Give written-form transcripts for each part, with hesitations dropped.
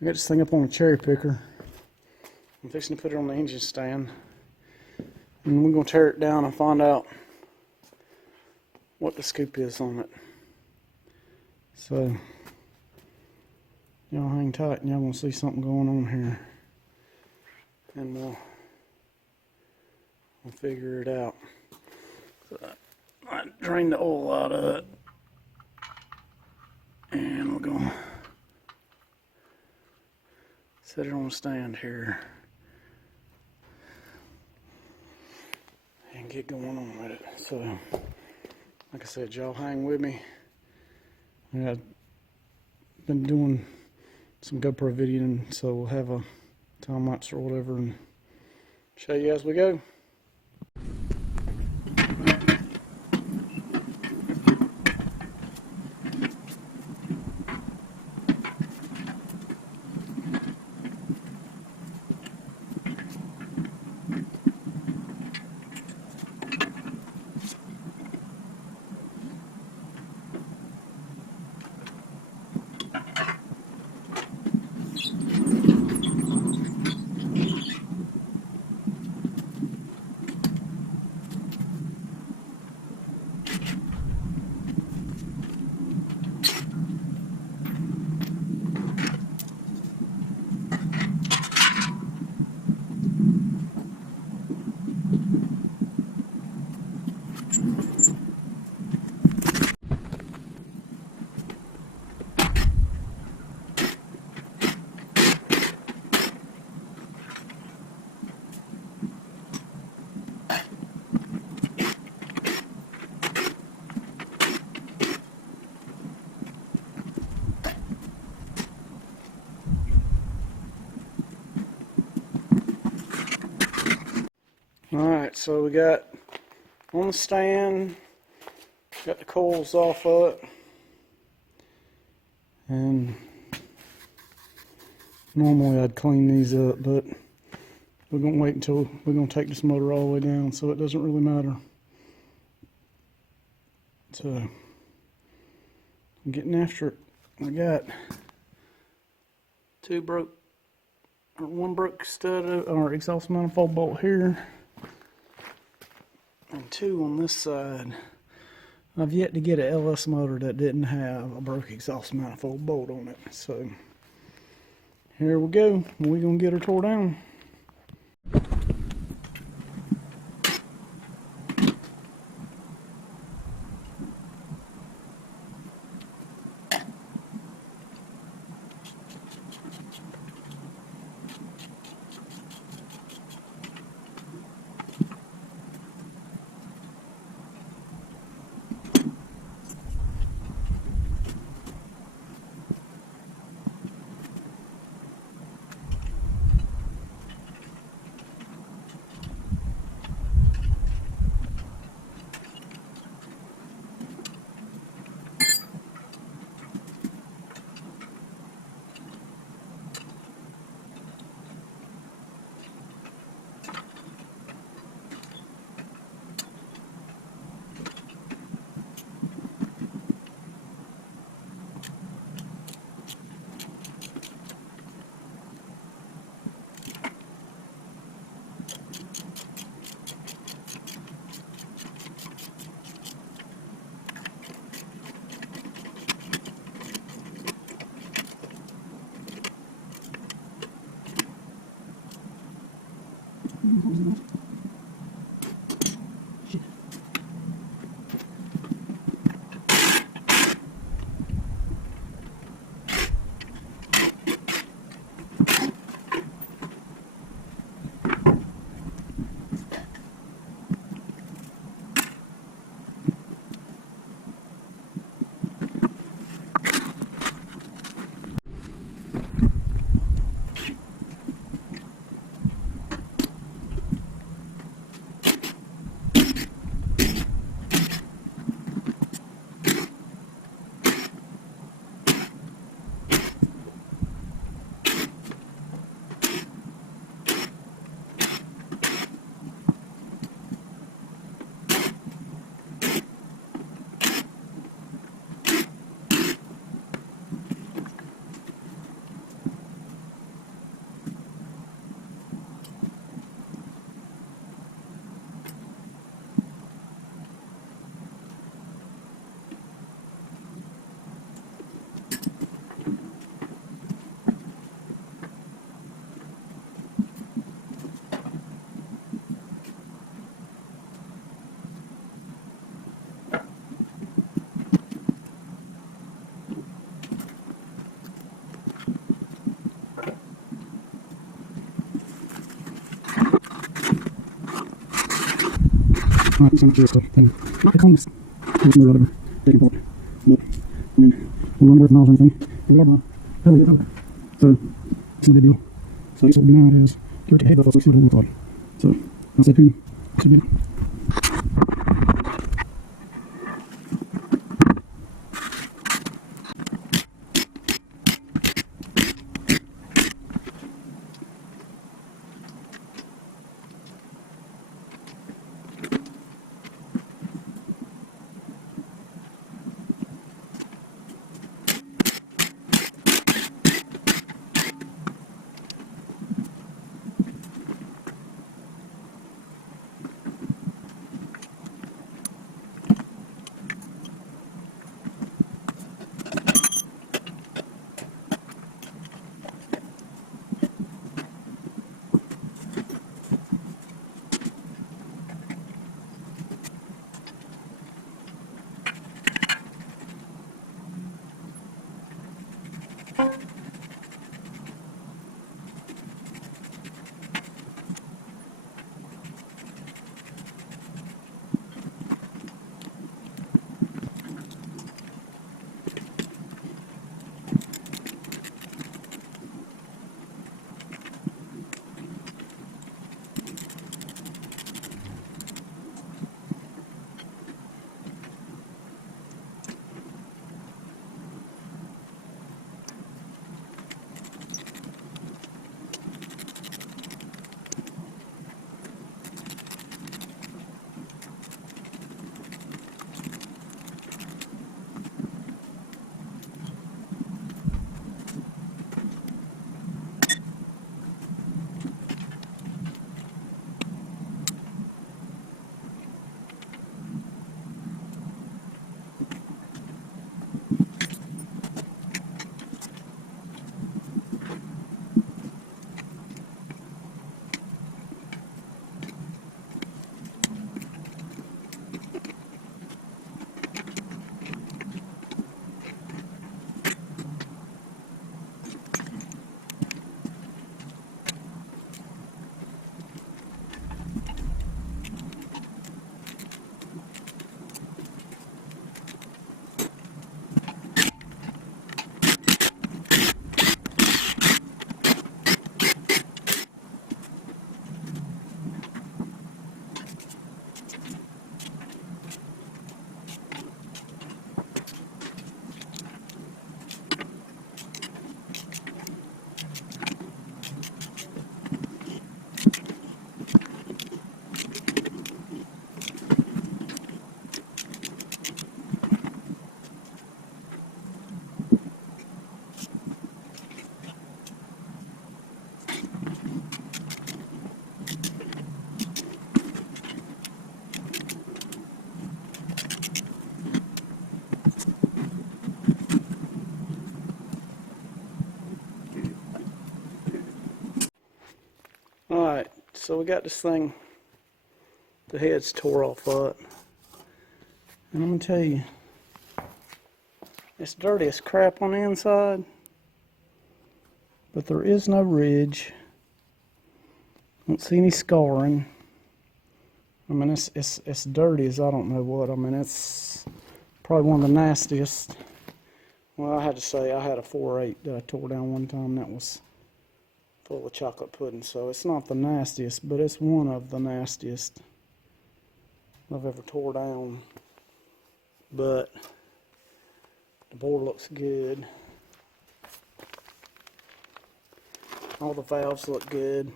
I got this thing up on a cherry picker. I'm fixing to put it on the engine stand. And we're going to tear it down and find out what the scoop is on it. So, y'all hang tight and y'all going to see something going on here. And we'll figure it out. So I drained the oil out of it. And we're going to set it on a stand here and get going on with it. So, like I said, y'all hang with me. I've been doing some GoPro videoing, so we'll have a time lapse or whatever and show you as we go. Alright, so we got on the stand, got the coils off of it, and normally I'd clean these up, but we're going to wait until we're going to take this motor all the way down, so it doesn't really matter. So, I'm getting after it. I got one broke stud or exhaust manifold bolt here, and two on this side. I've yet to get a LS motor that didn't have a broke exhaust manifold bolt on it. So here we go. We're gonna get her tore down. Alright, so much of this stuff. And not the cleanest or whatever they can put. But I mean, we weren't worth miles or anything. But we are gonna have a good cover. So it's no big deal. So I guess what we'll do now is give it a head up so we see what it looks like. So I'll say 2 should be it. So we got this thing, the head's tore off up. And I'm gonna tell you, it's dirty as crap on the inside, but there is no ridge. Don't see any scarring. I mean, it's dirty as I don't know what. I mean, it's probably one of the nastiest. Well, I had to say, I had a 4.8 that I tore down one time that was full of chocolate pudding. So it's not the nastiest, but it's one of the nastiest I've ever tore down. But the board looks good. All the valves look good.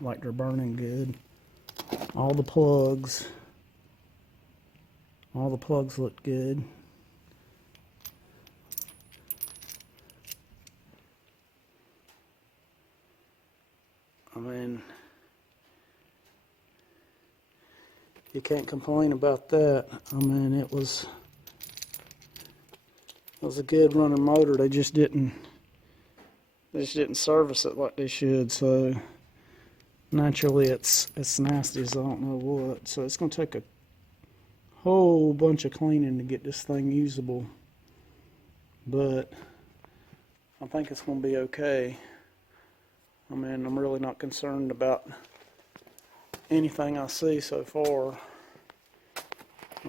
Like they're burning good. All the plugs look good. I mean, you can't complain about that. I mean, it was a good running motor. They just didn't service it like they should. So naturally, it's nasty as I don't know what. So it's gonna take a whole bunch of cleaning to get this thing usable. But I think it's gonna be okay. I mean, I'm really not concerned about anything I see so far. I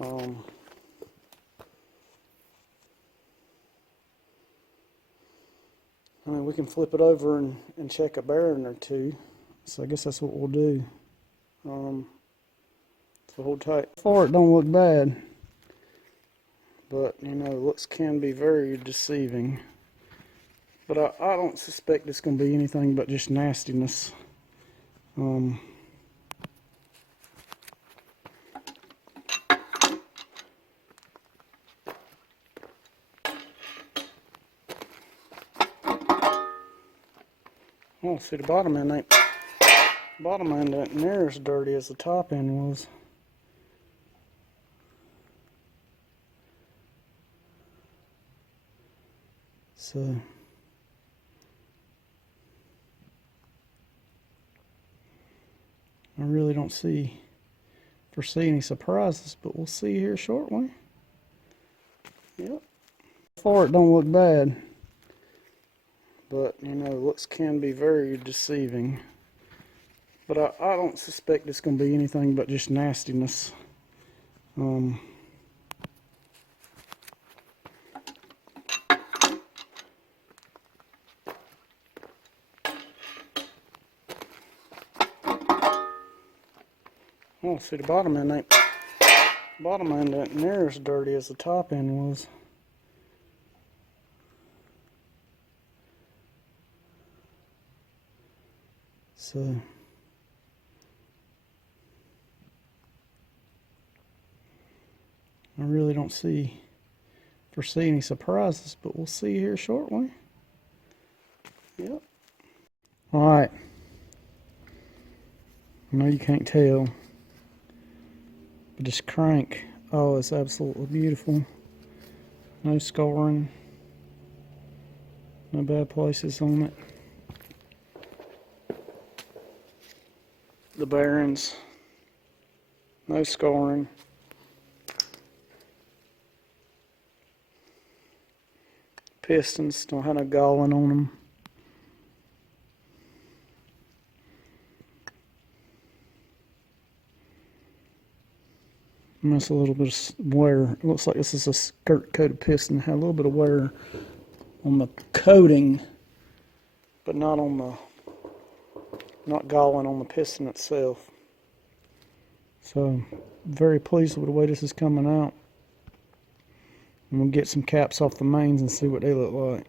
mean, we can flip it over and check a bearing or two. So I guess that's what we'll do. So hold tight. So far, it don't look bad. But, you know, looks can be very deceiving. But I don't suspect it's going to be anything but just nastiness. Oh, see, the bottom end ain't near as dirty as the top end was. So I really don't foresee any surprises, but we'll see here shortly. Yep. So far, it don't look bad. But, you know, looks can be very deceiving. But I don't suspect it's going to be anything but just nastiness. Oh, see, the bottom end ain't near as dirty as the top end was. So I really don't foresee any surprises, but we'll see here shortly. Yep. All right. I know you can't tell, but this crank, oh, it's absolutely beautiful. No scarring, no bad places on it. The bearings, no scarring. Pistons don't have no galling on them. And that's a little bit of wear. It looks like this is a skirt coated piston. It had a little bit of wear on the coating, but not galling on the piston itself. So very pleased with the way this is coming out. And we'll get some caps off the mains and see what they look like.